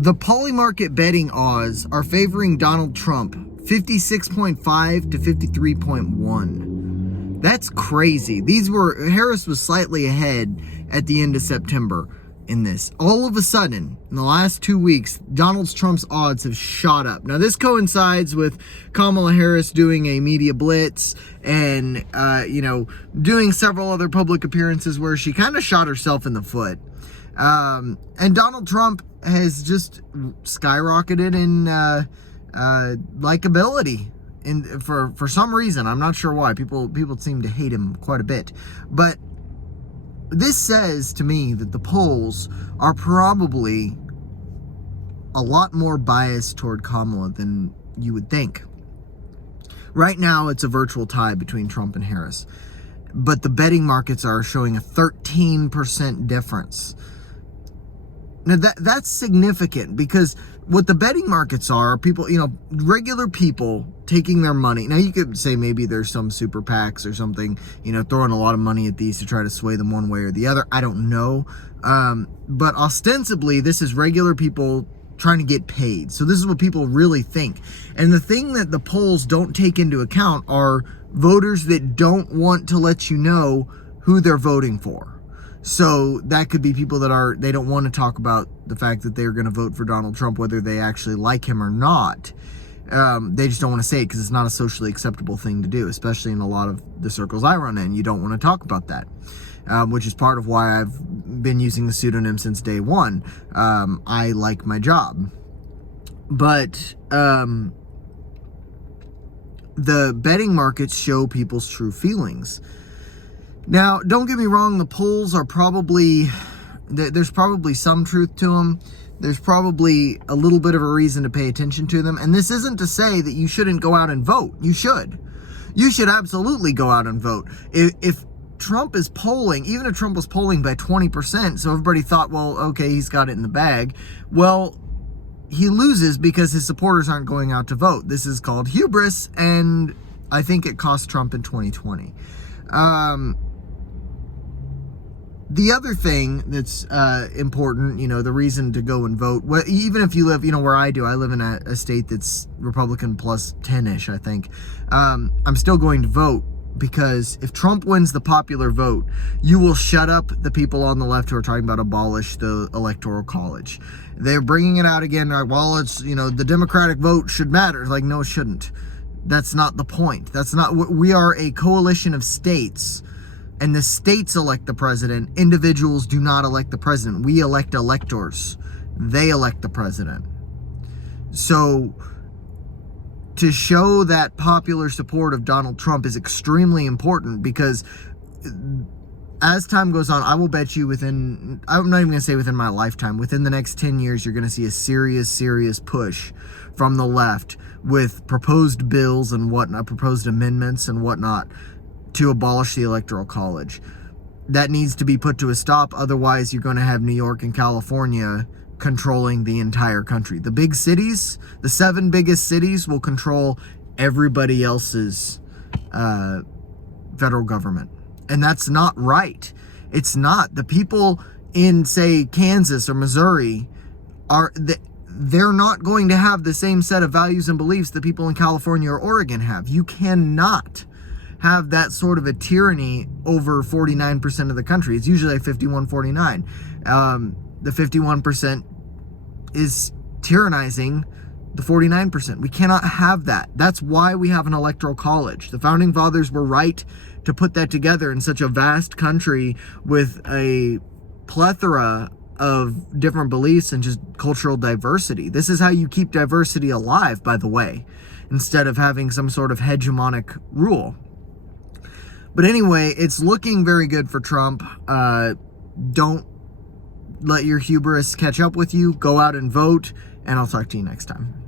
The Polymarket betting odds are favoring Donald Trump 56.5 to 53.1. That's crazy. Harris was slightly ahead at the end of September in this. All of a sudden, in the last 2 weeks, Donald Trump's odds have shot up. Now, this coincides with Kamala Harris doing a media blitz and, doing several other public appearances where she kind of shot herself in the foot. And Donald Trump has just skyrocketed in likability for some reason. I'm not sure why. People seem to hate him quite a bit. But this says to me that the polls are probably a lot more biased toward Kamala than you would think. Right now, it's a virtual tie between Trump and Harris. But the betting markets are showing a 13% difference. Now, that's significant because what the betting markets are people, regular people taking their money. Now, you could say maybe there's some super PACs or something, throwing a lot of money at these to try to sway them one way or the other. I don't know. But ostensibly, this is regular people trying to get paid. So this is what people really think. And the thing that the polls don't take into account are voters that don't want to let you know who they're voting for. So that could be people that they don't want to talk about the fact that they're going to vote for Donald Trump, whether they actually like him or not. They just don't want to say it because it's not a socially acceptable thing to do, especially in a lot of the circles I run in. You don't want to talk about that, which is part of why I've been using the pseudonym since day one. I like my job. But the betting markets show people's true feelings. Now, don't get me wrong, the polls are there's probably some truth to them. There's probably a little bit of a reason to pay attention to them. And this isn't to say that you shouldn't go out and vote. You should. You should absolutely go out and vote. If Trump is polling, even if Trump was polling by 20%, so everybody thought, well, okay, he's got it in the bag. Well, he loses because his supporters aren't going out to vote. This is called hubris, and I think it cost Trump in 2020. The other thing that's important, the reason to go and vote, even if you live, where I do, I live in a state that's Republican plus 10-ish, I think. I'm still going to vote because if Trump wins the popular vote, you will shut up the people on the left who are talking about abolish the Electoral College. They're bringing it out again. Well, it's, the Democratic vote should matter. Like, no, it shouldn't. That's not the point. That's not what we are, a coalition of states. And the states elect the president. Individuals do not elect the president. We elect electors. They elect the president. So to show that popular support of Donald Trump is extremely important because as time goes on, I will bet you I'm not even going to say within my lifetime, within the next 10 years, you're going to see a serious push from the left with proposed bills and whatnot, proposed amendments and whatnot, to abolish the Electoral College. That needs to be put to a stop. Otherwise, you're going to have New York and California controlling the entire country. The big cities, the 7 biggest cities, will control everybody else's federal government. And that's not right. It's not. The people in, say, Kansas or Missouri they're not going to have the same set of values and beliefs that people in California or Oregon have. You cannot have that sort of a tyranny over 49% of the country. It's usually like 51-49. The 51% is tyrannizing the 49%. We cannot have that. That's why we have an electoral college. The founding fathers were right to put that together in such a vast country with a plethora of different beliefs and just cultural diversity. This is how you keep diversity alive, by the way, instead of having some sort of hegemonic rule. But anyway, it's looking very good for Trump. Don't let your hubris catch up with you. Go out and vote, and I'll talk to you next time.